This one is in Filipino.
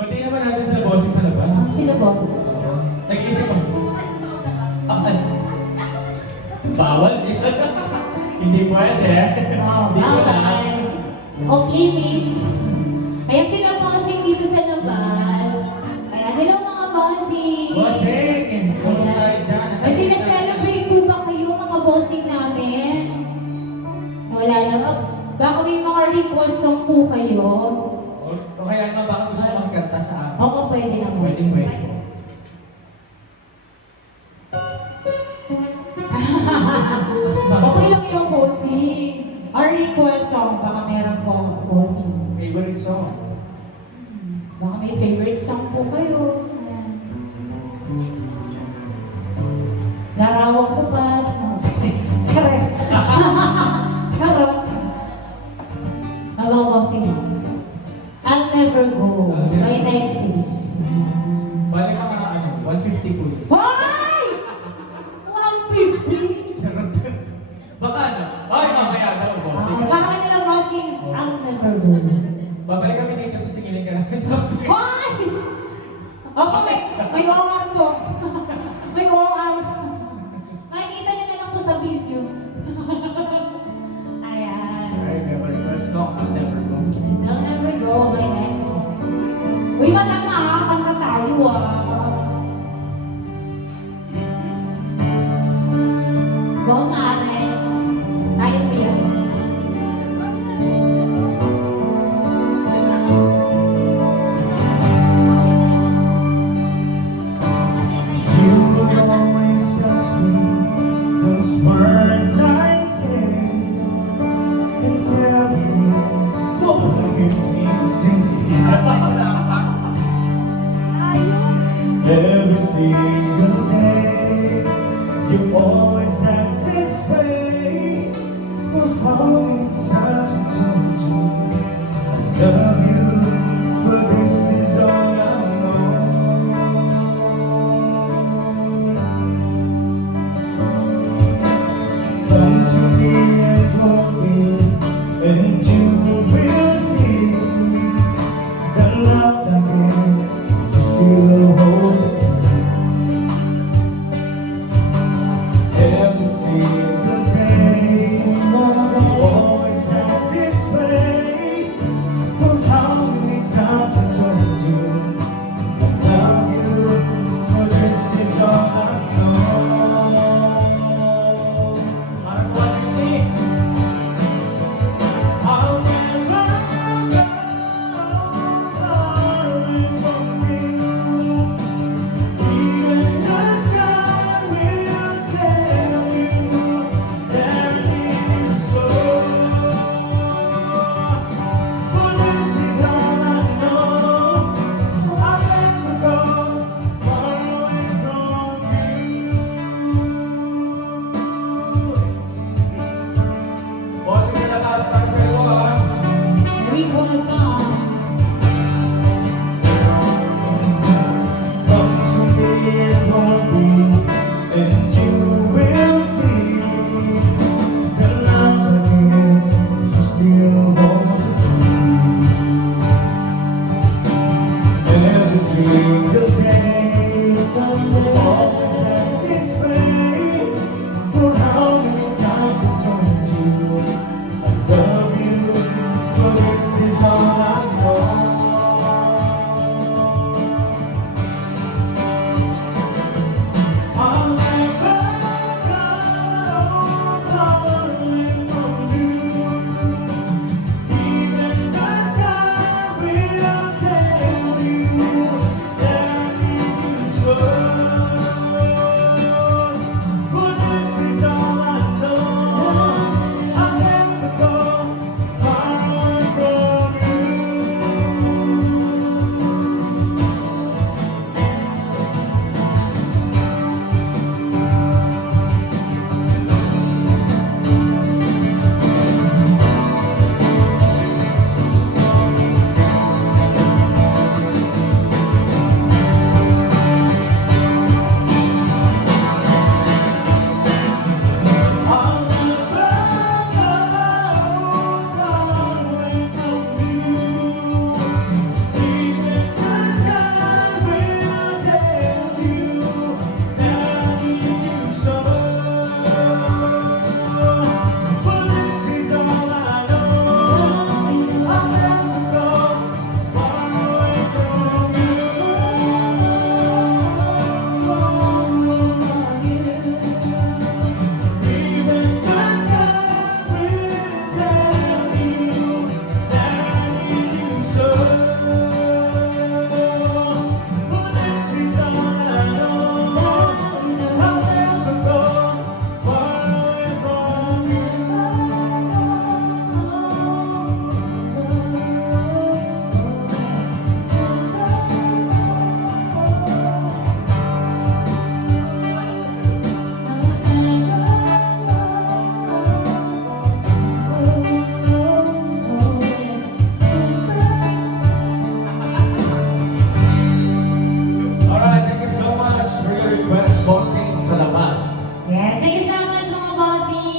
Pati naman natin sila bossing sa labas. Sila ba? Nag-iisip ako. Bawal din. Hindi pwede. Wow, Hindi ko na. bye. O playmates. Ayan sila bossing dito sa labas. Ayan, hello mga bossing. Bossing! Kumusta tayo dyan? Ay, sinaselebrate po ba kayo mga bossing namin? Wala lang. Baka may mga request song po kayo. O kaya naman baka gusto mo magkanta sa akin? Oo, pwede na po. Pwede, pwede. Okay lang yung bossing. Our request song, baka meron po bossing. Favorite song? Baka may favorite song po kayo. Ayan. Larawan ko pa. Charot. Charot. Mabawaw sila. I'll never go. By Nexus. Bali mga 150 po yun. Why? 150? Charot. Baka na. Ay, mamaya daw, bossing. Baka kanila bossing, I'll never go. Babalik kami dito sa singilin ka namin, bossing. Why? Okay, may go-on po. May go-on. Makikita niyo na lang po sa video. Ayan. Ay, never request song. I'll never go. I'll never go by Nexus. Uy, matama ha, kanta tayo Go nanay. Tayo po yan. You will always trust me. Those words I say and tell me what it means to me. Every single day, you always act this way. For how many times I told you I love you? For this is all I know. Come to me and hold me, and you will see that love I give is still holding. Every single day, you always act this way. For how many times I told you I love you? For this is all I know. Para sa 150. I'll never go far away from you. Even the sky will tell you that it is so. For this is all I know. I'll never go far away from you. Bossing na taas tayo sa iyo, ha? Request song. Come to me and hold me, and you will see the love again is still holding me. Every single day, always act this way. For how many times I told you I love you? For this is all I know. I'll never go far away from you. Even the sky will tell you that it is so. For this is all Yes, thank you so